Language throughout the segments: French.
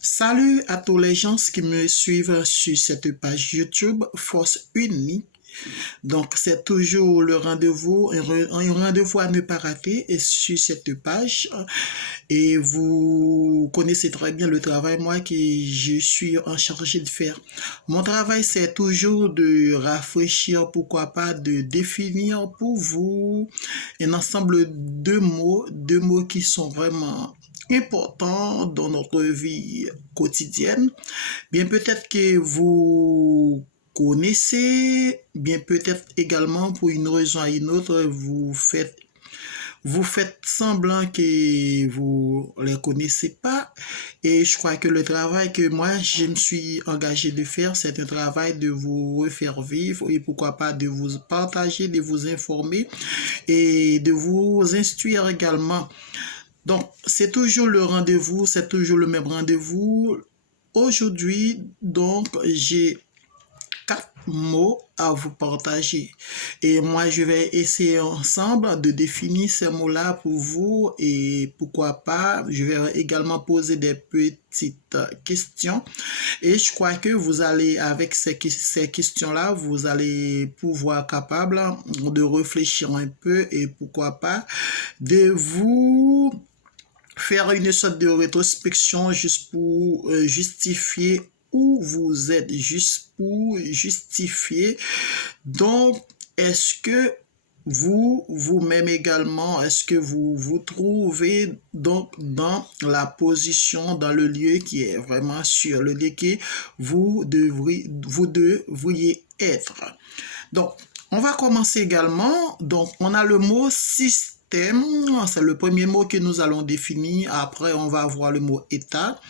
Salut à tous les gens qui me suivent sur cette page YouTube Force Unie. Donc, c'est toujours le rendez-vous, un rendez-vous à ne pas rater et sur cette page. Et vous connaissez très bien le travail, moi, que je suis en charge de faire. Mon travail, c'est toujours de rafraîchir, pourquoi pas, de définir pour vous un ensemble de deux mots qui sont vraiment importants dans notre vie quotidienne. Bien peut-être que vous connaissez, bien peut-être également pour une raison ou une autre, vous faites semblant que vous les connaissez pas. Et je crois que le travail que moi, je me suis engagé de faire, c'est un travail de vous refaire vivre et pourquoi pas de vous partager, de vous informer et de vous instruire également. Donc, c'est toujours le rendez-vous, c'est toujours le même rendez-vous. Aujourd'hui, donc, j'ai 4 mots à vous partager. Et moi, je vais essayer ensemble de définir ces mots-là pour vous et pourquoi pas, je vais également poser des petites questions. Et je crois que vous allez, avec ces questions-là, vous allez pouvoir capable de réfléchir un peu et pourquoi pas de vous faire une sorte de rétrospection juste pour justifier où vous êtes, juste pour justifier. Donc, est-ce que vous-même également, est-ce que vous vous trouvez donc dans la position, dans le lieu qui est vraiment sur le lieu que vous devriez être. Donc, on va commencer également. Donc, on a le mot système. C'est le premier mot que nous allons définir. Après, on va voir le mot État.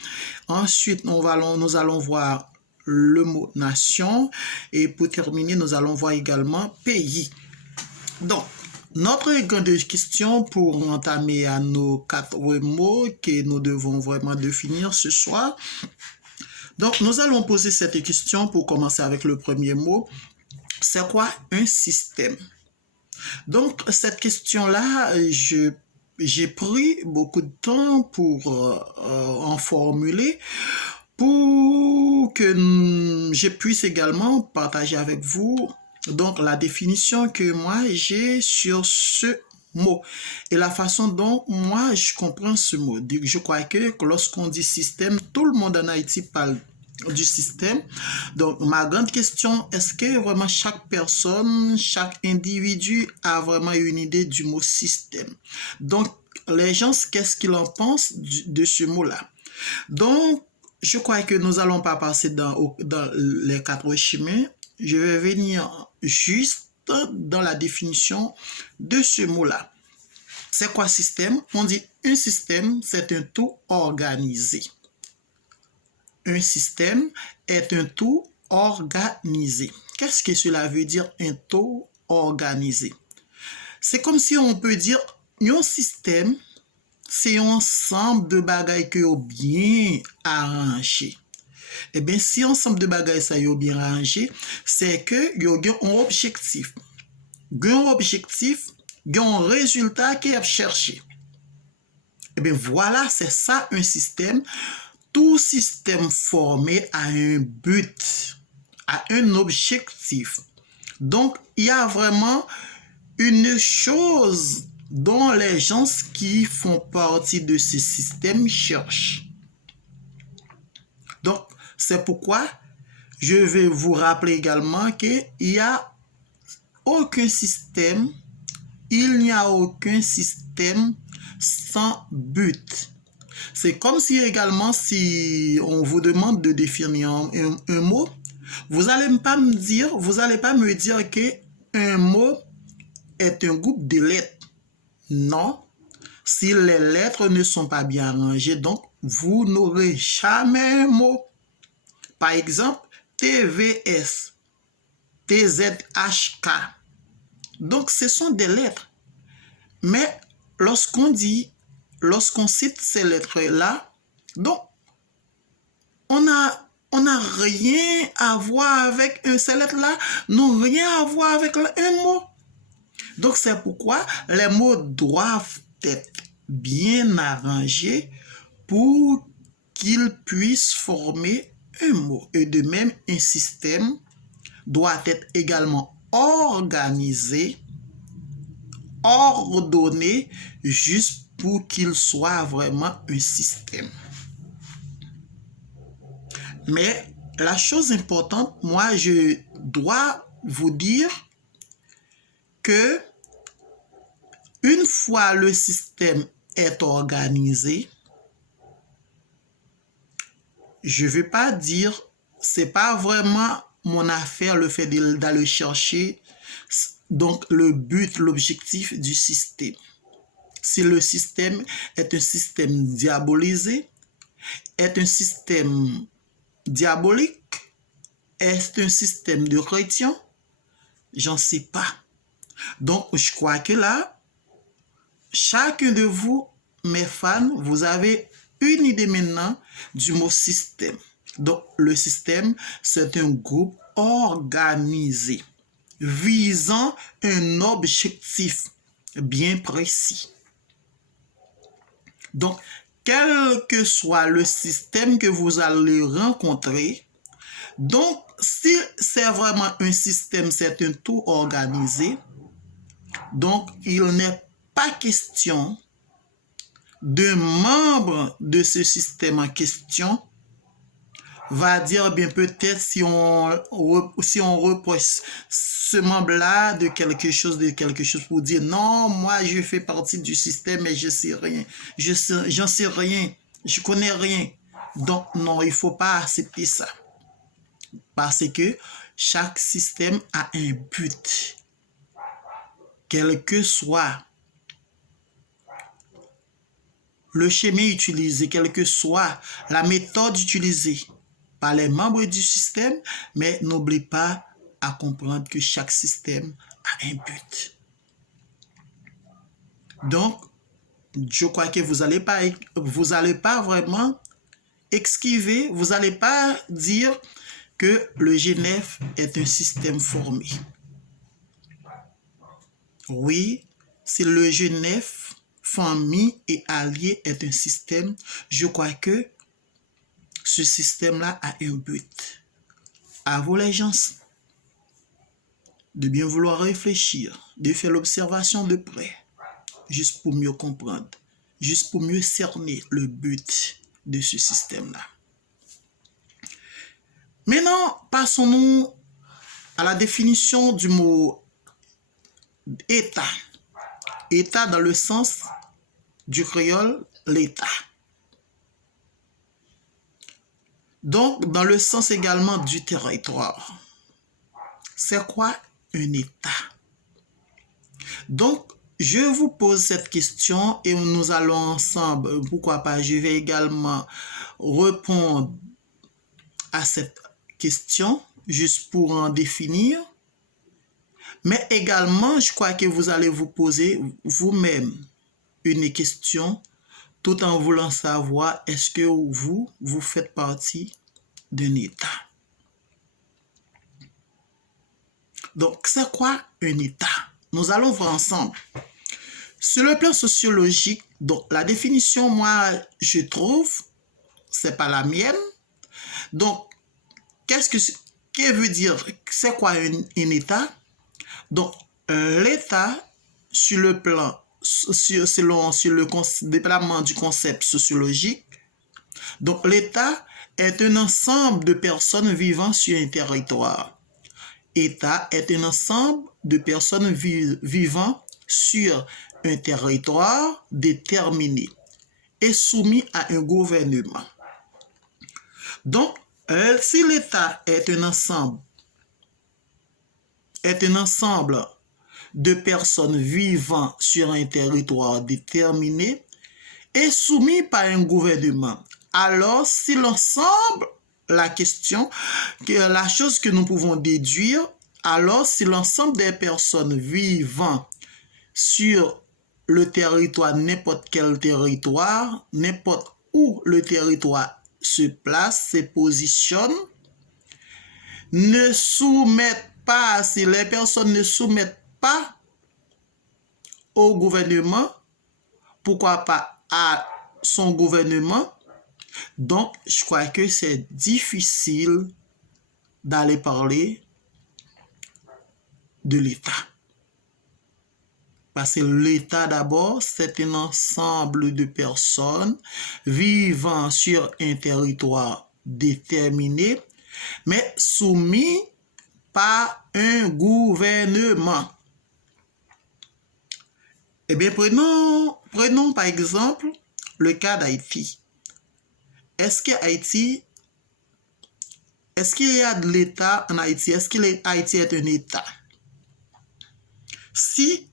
Ensuite, nous allons voir le mot nation. Et pour terminer, nous allons voir également pays. Donc, notre grande question pour entamer à nos 4 mots que nous devons vraiment définir ce soir. Donc, nous allons poser cette question pour commencer avec le premier mot. C'est quoi un système? Donc, cette question-là, j'ai pris beaucoup de temps pour en formuler, pour que je puisse également partager avec vous donc la définition que moi j'ai sur ce mot et la façon dont moi je comprends ce mot. Je crois que lorsqu'on dit système, tout le monde en Haïti parle du système. Donc, ma grande question, est-ce que vraiment chaque personne, chaque individu a vraiment une idée du mot système? Donc, les gens, qu'est-ce qu'ils en pensent de ce mot-là? Donc, je crois que nous n'allons pas passer dans les 4 chemins. Je vais venir juste dans la définition de ce mot-là. C'est quoi système? On dit un système, c'est un tout organisé. Un système est un tout organisé. Qu'est-ce que cela veut dire, un tout organisé? C'est comme si on peut dire, un système, c'est un ensemble de bagailles qui sont bien arrangés. Eh bien, si ensemble de bagailles ça est bien arrangé, c'est que il y a un objectif. Un objectif, il y a un résultat qui est cherché. Eh bien, voilà, c'est ça un système. Tout système formé a un but, a un objectif. Donc, il y a vraiment une chose dont les gens qui font partie de ce système cherchent. Donc, c'est pourquoi je vais vous rappeler également qu'il n'y a aucun système, il n'y a aucun système sans but. C'est comme si également, si on vous demande de définir un mot, vous n'allez pas me dire que un mot est un groupe de lettres. Non, si les lettres ne sont pas bien arrangées, donc vous n'aurez jamais un mot. Par exemple, TVS, TZHK. Donc, ce sont des lettres. Mais lorsqu'on cite ces lettres-là, donc, on n'a rien à voir avec ces lettres-là, n'ont rien à voir avec un mot. Donc, c'est pourquoi les mots doivent être bien arrangés pour qu'il puisse former un mot. Et de même, un système doit être également organisé, ordonné, juste pour qu'il soit vraiment un système. Mais la chose importante, moi, je dois vous dire que une fois le système est organisé, je ne veux pas dire, c'est pas vraiment mon affaire le fait d'aller chercher donc le but, l'objectif du système. Si le système est un système diabolisé, est un système diabolique, est un système de chrétien, j'en sais pas. Donc, je crois que là, chacun de vous, mes fans, vous avez une idée maintenant du mot système. Donc, le système, c'est un groupe organisé, visant un objectif bien précis. Donc, quel que soit le système que vous allez rencontrer, donc, si c'est vraiment un système, c'est un tout organisé, donc il n'est pas question d'un membre de ce système en question va dire, bien peut-être si on reproche ce membre-là de quelque chose pour dire non, moi je fais partie du système et je sais rien, j'en sais rien, je connais rien. Donc non, il faut pas accepter ça. Parce que chaque système a un but. Quel que soit le schéma utilisé, quelle que soit la méthode utilisée par les membres du système, mais n'oublie pas à comprendre que chaque système a un but. Donc, je crois que vous allez pas vraiment esquiver, vous n'allez pas dire que le G9 est un système formé. Oui, si le G9, famille et allié est un système, je crois que ce système-là a un but. À vous les gens, de bien vouloir réfléchir, de faire l'observation de près, juste pour mieux comprendre, juste pour mieux cerner le but de ce système-là. Maintenant, passons-nous à la définition du mot État. État dans le sens du créole, l'État. Donc, dans le sens également du territoire. C'est quoi un État? Donc, je vous pose cette question et nous allons ensemble, pourquoi pas, je vais également répondre à cette question, juste pour en définir. Mais également, je crois que vous allez vous poser vous-même une question tout en voulant savoir est-ce que vous faites partie d'un État. Donc, c'est quoi un État? Nous allons voir ensemble. Sur le plan sociologique, donc la définition, moi, je trouve, c'est pas la mienne. Donc, que veut dire, c'est quoi un État? Donc, l'État, sur le plan, selon le déploiement du concept sociologique, donc l'État est un ensemble de personnes vivant sur un territoire. État est un ensemble de personnes vivant sur un territoire déterminé et soumis à un gouvernement. Donc, si l'État est un ensemble de personnes vivant sur un territoire déterminé et soumis par un gouvernement, alors si l'ensemble, la chose que nous pouvons déduire, alors si l'ensemble des personnes vivant sur le territoire, n'importe quel territoire, n'importe où le territoire se place, se positionne, ne soumettent pas, si les personnes ne soumettent pas au gouvernement, pourquoi pas à son gouvernement, Donc, je crois que c'est difficile d'aller parler de l'État. Parce que l'État, d'abord, c'est un ensemble de personnes vivant sur un territoire déterminé, mais soumis par un gouvernement. Eh bien, prenons par exemple le cas d'Haïti. Est-ce qu'il y a de l'État en Haïti? Est-ce que Haïti est un État? Si,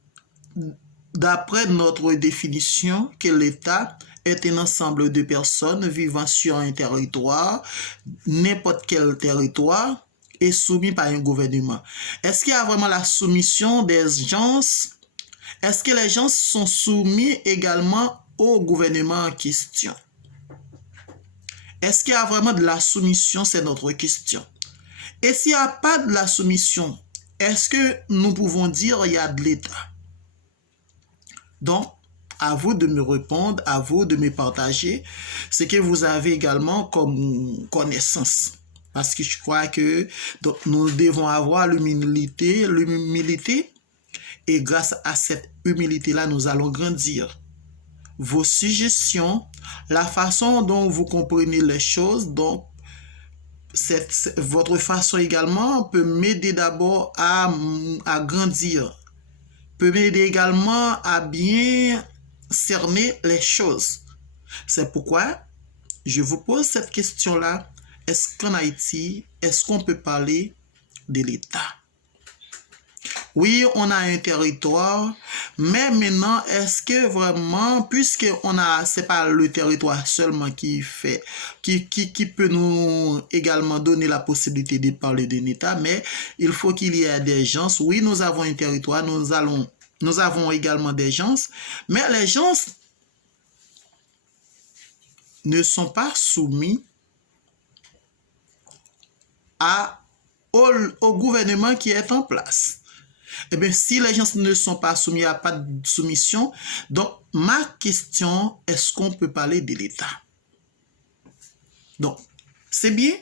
d'après notre définition, que l'État est un ensemble de personnes vivant sur un territoire, n'importe quel territoire, et soumis par un gouvernement. Est-ce qu'il y a vraiment la soumission des gens? Est-ce que les gens sont soumis également au gouvernement en question? Est-ce qu'il y a vraiment de la soumission? C'est notre question. Et s'il n'y a pas de la soumission, est-ce que nous pouvons dire qu'il y a de l'État? Donc, à vous de me répondre, à vous de me partager ce que vous avez également comme connaissance. Parce que je crois que donc, nous devons avoir l'humilité, et grâce à cette humilité-là, nous allons grandir. Vos suggestions, la façon dont vous comprenez les choses, donc votre façon également peut m'aider d'abord à grandir, peut m'aider également à bien cerner les choses. C'est pourquoi je vous pose cette question-là. Est-ce qu'en Haïti, est-ce qu'on peut parler de l'État? Oui, on a un territoire, mais maintenant, est-ce que vraiment, puisque c'est pas le territoire seulement qui peut nous également donner la possibilité de parler d'un État, mais il faut qu'il y ait des gens. Oui, nous avons un territoire, nous avons également des gens, mais les gens ne sont pas soumis au gouvernement qui est en place. Eh bien, si les gens ne sont pas soumis, il n'y a pas de soumission. Donc, ma question, est-ce qu'on peut parler de l'État? Donc, c'est bien.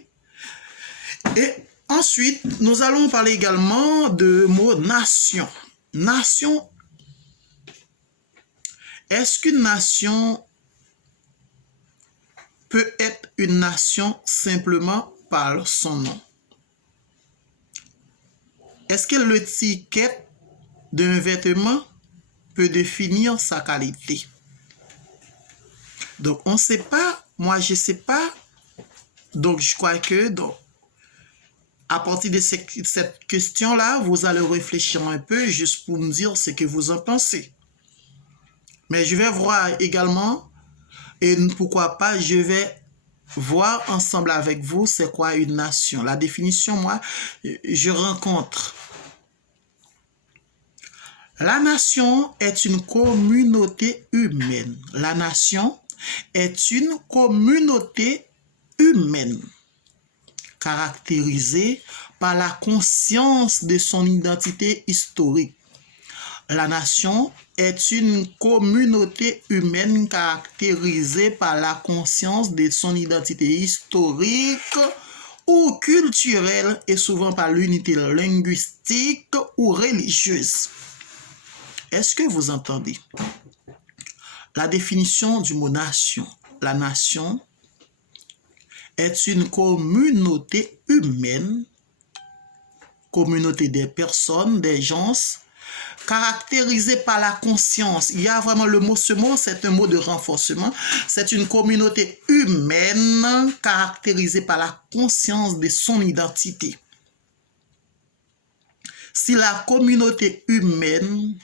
Et ensuite, nous allons parler également de mot nation. Nation. Est-ce qu'une nation peut être une nation simplement par son nom? Est-ce que l'étiquette d'un vêtement peut définir sa qualité? Donc, on ne sait pas. Moi, je ne sais pas. Donc, je crois que à partir de cette question-là, vous allez réfléchir un peu juste pour me dire ce que vous en pensez. Mais je vais voir également, et pourquoi pas, je vais voir ensemble avec vous c'est quoi une nation. La définition, moi, je rencontre. La nation est une communauté humaine. La nation est une communauté humaine caractérisée par la conscience de son identité historique. La nation est une communauté humaine caractérisée par la conscience de son identité historique ou culturelle et souvent par l'unité linguistique ou religieuse. Est-ce que vous entendez? La définition du mot nation. La nation est une communauté humaine, communauté des personnes, des gens, caractérisée par la conscience. Il y a vraiment ce mot, c'est un mot de renforcement. C'est une communauté humaine caractérisée par la conscience de son identité. Si la communauté humaine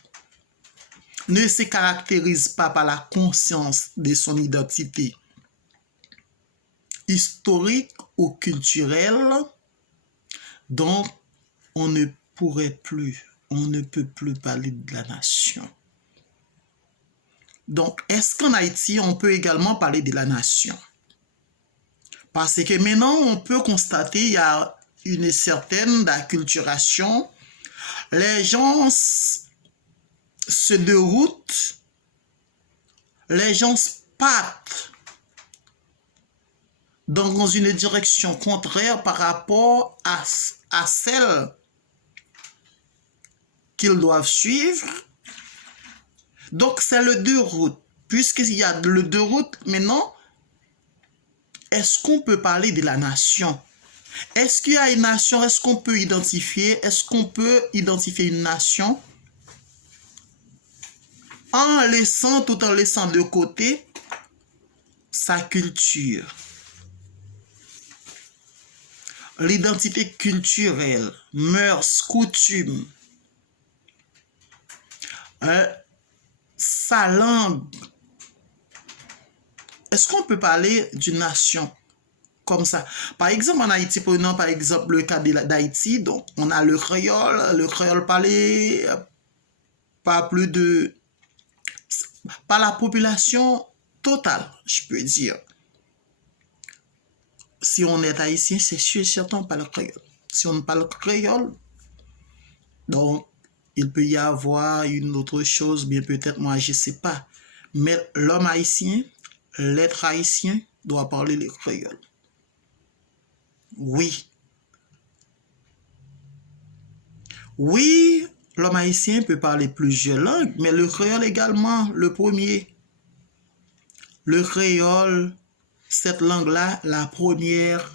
ne se caractérise pas par la conscience de son identité historique ou culturelle, donc on ne peut plus parler de la nation. Donc, est-ce qu'en Haïti, on peut également parler de la nation? Parce que maintenant, on peut constater qu'il y a une certaine acculturation. Les gens se déroutent, les gens partent dans une direction contraire par rapport à celle qu'ils doivent suivre. Donc, c'est le deux routes. Puisqu'il y a le deux routes, maintenant, est-ce qu'on peut parler de la nation? Est-ce qu'il y a une nation? Est-ce qu'on peut identifier? Est-ce qu'on peut identifier une nation tout en laissant de côté sa culture, l'identité culturelle, mœurs, coutumes, sa langue? Est-ce qu'on peut parler d'une nation comme ça? Par exemple, en Haïti, prenons par exemple le cas d'Haïti, donc on a le créole parlé par la population totale, je peux dire. Si on est haïtien, c'est sûr et certain on parle créole. Si on parle créole, donc il peut y avoir une autre chose, bien peut-être moi je ne sais pas. Mais l'homme haïtien, l'être haïtien doit parler le créole. Oui. Oui, l'homme haïtien peut parler plusieurs langues, mais le créole également, le premier. Le créole, cette langue-là, la première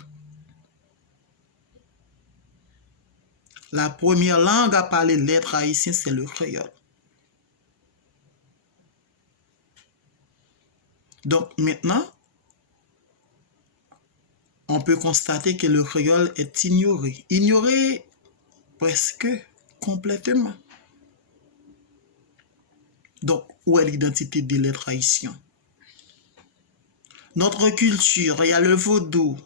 langue à parler de l'être haïtien, c'est le créole. Donc maintenant, on peut constater que le créole est ignoré. Ignoré presque complètement. Donc, où est l'identité de l'être haïtien? Notre culture, il y a le vaudou.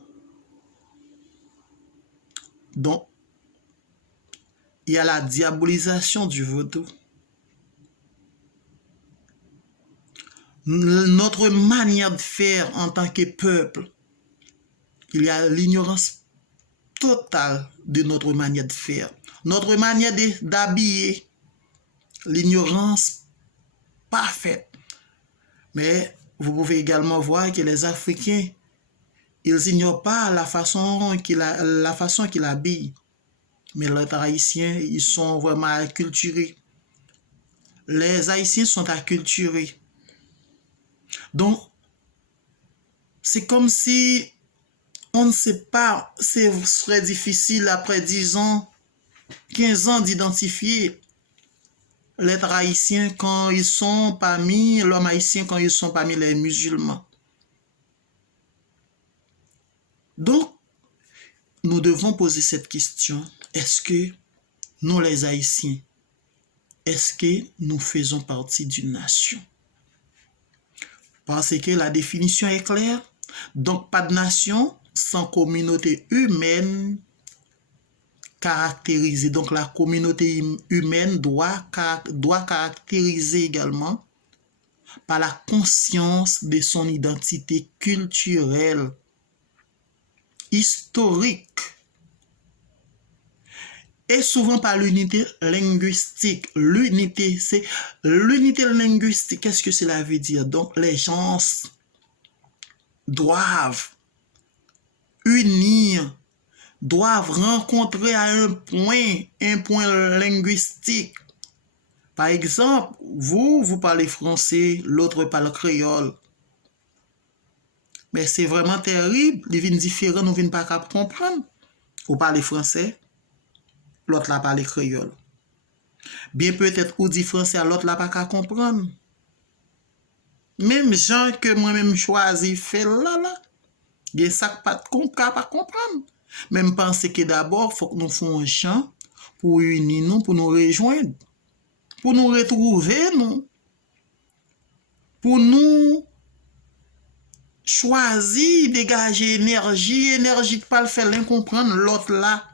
Donc, il y a la diabolisation du vaudou. Notre manière de faire en tant que peuple, il y a l'ignorance totale de notre manière de faire. Notre manière d'habiller, l'ignorance parfaite. Mais vous pouvez également voir que les Africains, ils n'ignorent pas la façon qu'ils habillent. Mais les Haïtiens, ils sont vraiment acculturés. Les Haïtiens sont acculturés. Donc, c'est comme si on ne sait pas, ce serait difficile après 10 ans, 15 ans d'identifier les haïtiens quand ils sont parmi l'homme haïtien, quand ils sont parmi les musulmans. Donc, nous devons poser cette question. Est-ce que nous, les Haïtiens, est-ce que nous faisons partie d'une nation? Parce que la définition est claire. Donc, pas de nation sans communauté humaine caractérisée. Donc, la communauté humaine doit caractériser également par la conscience de son identité culturelle, historique, et souvent par l'unité linguistique. L'unité linguistique, qu'est-ce que cela veut dire? Donc, les gens doivent unir, doivent rencontrer à un point linguistique. Par exemple, vous parlez français, l'autre parle créole. Mais c'est vraiment terrible, les vignes différents, nous ne venons pas comprendre. Vous parlez français, l'autre là parle créole. Bien peut-être ou dit français, l'autre là pas comprendre. Même gens que moi-même choisi fait là, il y a ça pas comprendre. Même penser que d'abord, il faut que nous fassions un chant pour unir nous, pour nous rejoindre, pour nous retrouver, pour nous choisir, dégager énergie qui pas le faire comprendre l'autre là.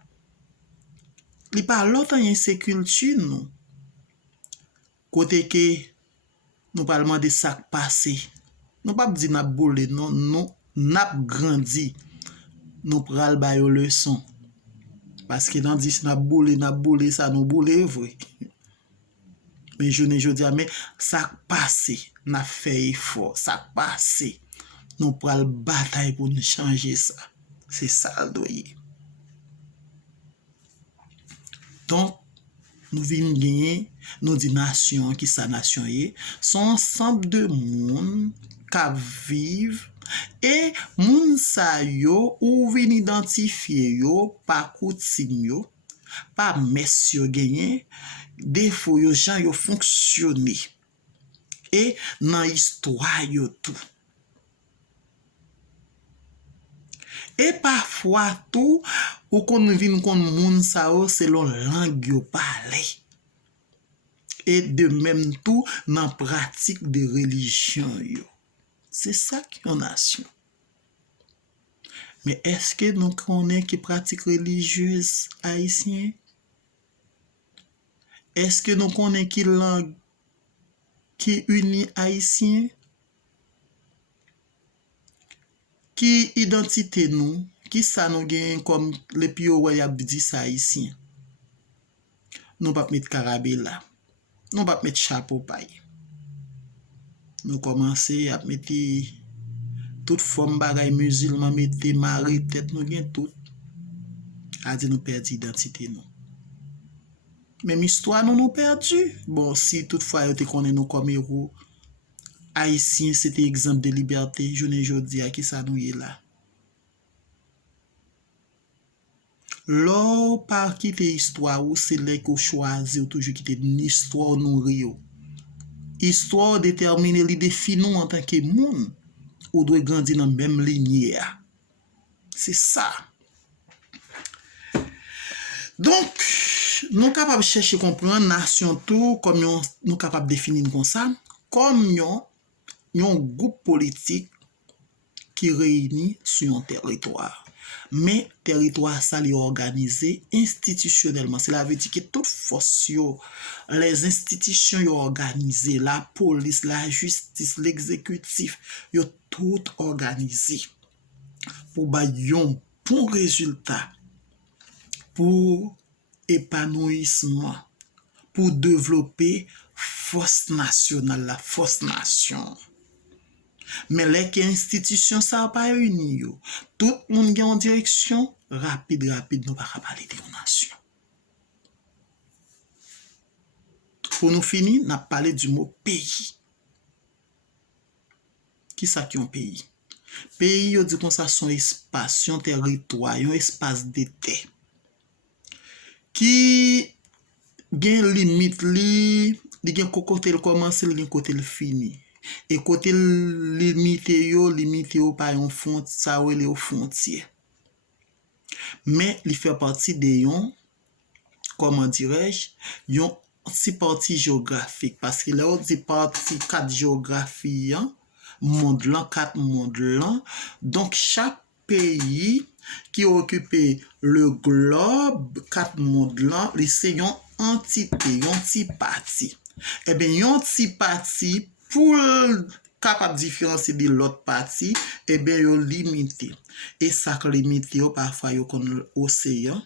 Il pas l'autre en ses culture, nous. Côté que nous parlons de ça passé. Nous pas dire n'a boulé, non, n'a grandi. Nous pral ba yo leçon. Parce que dans dit n'a boulé, ça nous boulé vrai. Mais je dis mais ça passé, n'a fait effort, ça passé. nous pral bataille pour nous changer ça. C'est ça le doyer. Donc, nous venons gagner, nous dit nation, qui sa nation est, son ensemble de monde qui vivent et moun sa yo ou vin identifier yo pa coutume yo, pa mes yo gagné, défaut yo jan yo fonctionner et dans histoire yo tout. Et parfois tout, ou qu'on vin kon moun sa yo selon langue yo parler. Et de même tout dans pratique de religion yo. C'est ça qui est une nation. Mais est-ce que nous connaissons qui pratique religieuse haïtien? Est-ce que nous connaissons qui langue qui unit haïtien? Qui identité nous? Qui ça nous gagne comme les pio wayab dit ça haïtien? Nous pas mettre carabella. Nous pas mettre chapeau paille. Nous commencer à mettre toute forme bagay musulman, mettre mari tête nous gen tout. A dit nous perdu identité nous. Même histoire nous perdu. Bon, si toutefois yo te connaît nous comme héros haïtien, c'était exemple de liberté, journée jodi a qui ça nous est là. Lors par quitter histoire ou c'est là qu'on choisit ou toujours quitter une histoire nourri. Histoire détermine li définit nous en tant que monde ou doit grandir dans même lignée. C'est ça. Donc, nous capables de chercher comprendre nation tout comme nous capables de définir comme ça, comme un groupe politique qui réunit sur un territoire. Mais territoire ça est organisé institutionnellement. Cela veut dire que toute force, les institutions sont organisées, la police, la justice, l'exécutif, sont tout organisé pour bailler un bon résultat, pour épanouissement, pour développer force nationale, la force nation. Mais les institutions ça pas réuni yo. Tout le monde en direction rapide nous pas parler de nation. Pour nous finir, n'a parlé du mot pays. Qui ça qui un pays? Pays yo dit comme ça son espace, son territoire, un espace de terre qui gen limite li gen côté le commencer, li gen côté le fini. Et côté limité yo par un fond ça ou les frontières. Mais il fait partie de yon, comment dirais-je, yon si partie géographique parce que là on dit partie 4 géographie monde là 4 monde là. Donc chaque pays qui occupe le globe 4 monde là, c'est une entité, une petit parti. Eh bien yon petit parti pour capable différencier de l'autre partie, eh bien yo limité. Et ça limité parfois yo kon océan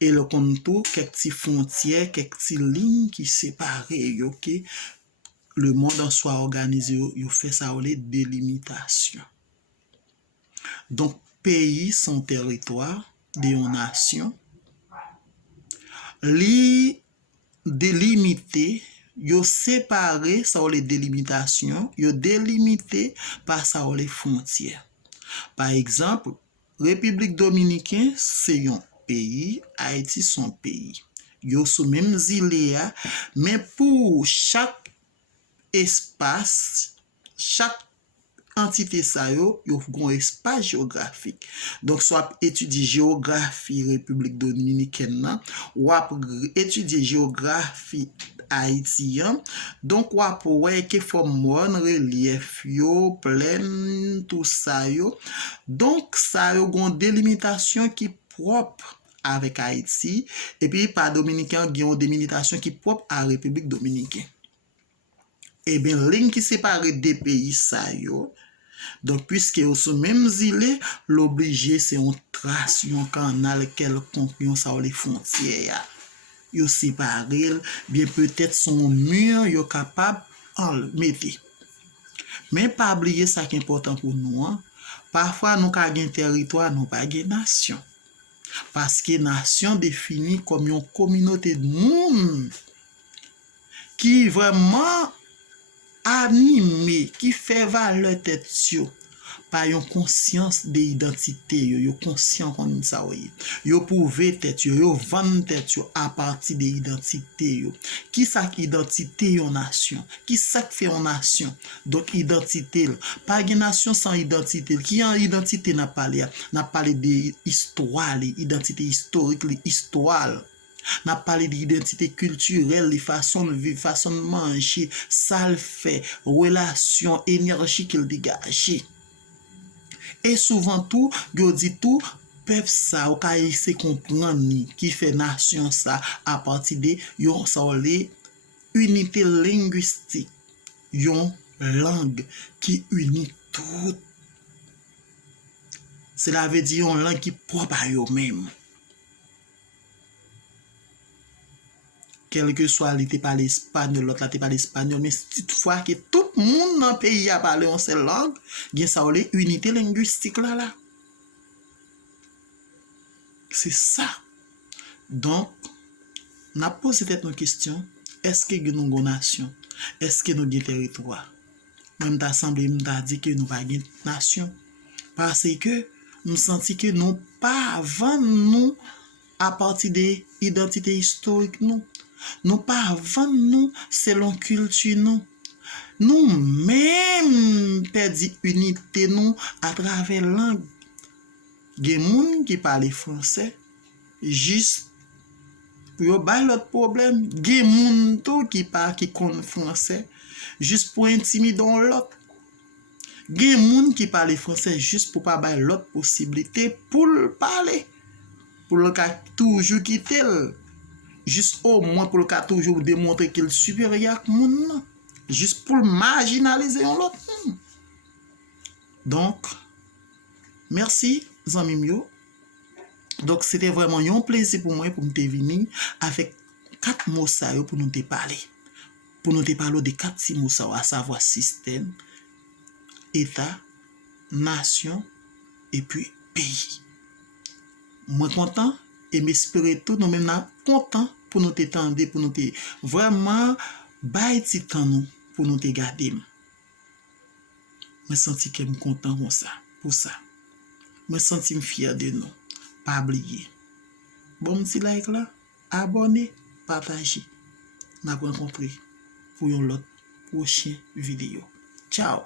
et le contour quelques petites frontières, quelques petites lignes qui séparent yo que le monde en soit organisé, yo fait ça les délimitation. Donc pays son territoire de une nation li délimité yo séparé ça les délimitation, yo délimité par ça les frontières. Par exemple, République Dominicaine c'est un pays, Haïti son pays. Yo sous même île mais pour chaque espace, chaque entité ça yo un espace géographique. Donc soit étudier géographie République Dominicaine ou étudier géographie haïtien. Donc pour ouais que forme relief yo plaine tout ça yo. Donc ça yo une délimitation qui propre avec Haïti et puis par dominicain une délimitation qui propre à République Dominicaine. Et bien ligne qui sépare des pays ça yo. Donc puisque au sous même île l'obligé c'est on trace un canal quelconque ça les frontières yo séparé bien peut-être son mur yo capable en mettre. Mais pas oublier ça qui est important pour nous. Hein? Parfois, nous avons un territoire, nous pas une nation. Parce que nation définie comme une communauté de monde qui vraiment animé, qui fait valeur tête par une conscience de identité, yo conscient comme ça yo prouver tête yo vendre tête à partir de identité yo. Qui ça identité yon nation? Qui ça fait une nation? Donc identité, pas une nation sans identité. Qui en identité n'a parlé de histoire, identité historique, histoire. N'a parlé d'identité culturelle, les façons de vivre, façon de manger, ça le fait, relation, énergie qu'il dégage. Et souvent tout, yo dit tout, peuple ça, ou ka essayer comprendre qui fait nation ça à partir de yon ça les unité linguistique, yon langue qui unit tout. Cela veut dire yon langue qui propre à yo même. Quel que soit l'été par l'espagnol, l'autre là par l'espagnol, mais toutefois que tout le monde dans le pays a parlé en seule langue, bien ça les unité linguistique là. C'est ça. Donc, on a posé cette question, est-ce que nous avons une nation? Est-ce que nous avons un territoire? Même ta semblé m'a dit que nous n'avons pas une nation parce que nous sentons que nous pas avant nous à partir des identités historiques nous. Nous pas avant nous selon culture nous. Nous même perdu unité nous à travers langue. Il y a des gens qui parlent français juste pour pas l'autre problème. Il y a des gens qui parlent français juste pour intimider l'autre. Il y a des gens qui parlent français juste pour pas avoir l'autre possibilité pour parler. Pour le cas toujours quitter. Juste au moins pour le cas toujours démontrer qu'il est supérieur à monde. Juste pour marginaliser l'autre. Donc, merci, amis mio. Donc, c'était vraiment un plaisir pour moi pour me venir avec 4 mots ça pour nous te parler. Pour nous te parler de 4 mots ça, à savoir système, État, nation et puis pays. Moi content et m'espérer tout nous même content pour nous t'étendre, pour nous te vraiment bailler temps nous pour nous te garder. Je sens que je suis content pour ça. Je sens fier de nous. Pas oublier. Bon petit like là, abonnez, partagez. N'a rencontré pour une autre prochaine vidéo. Ciao.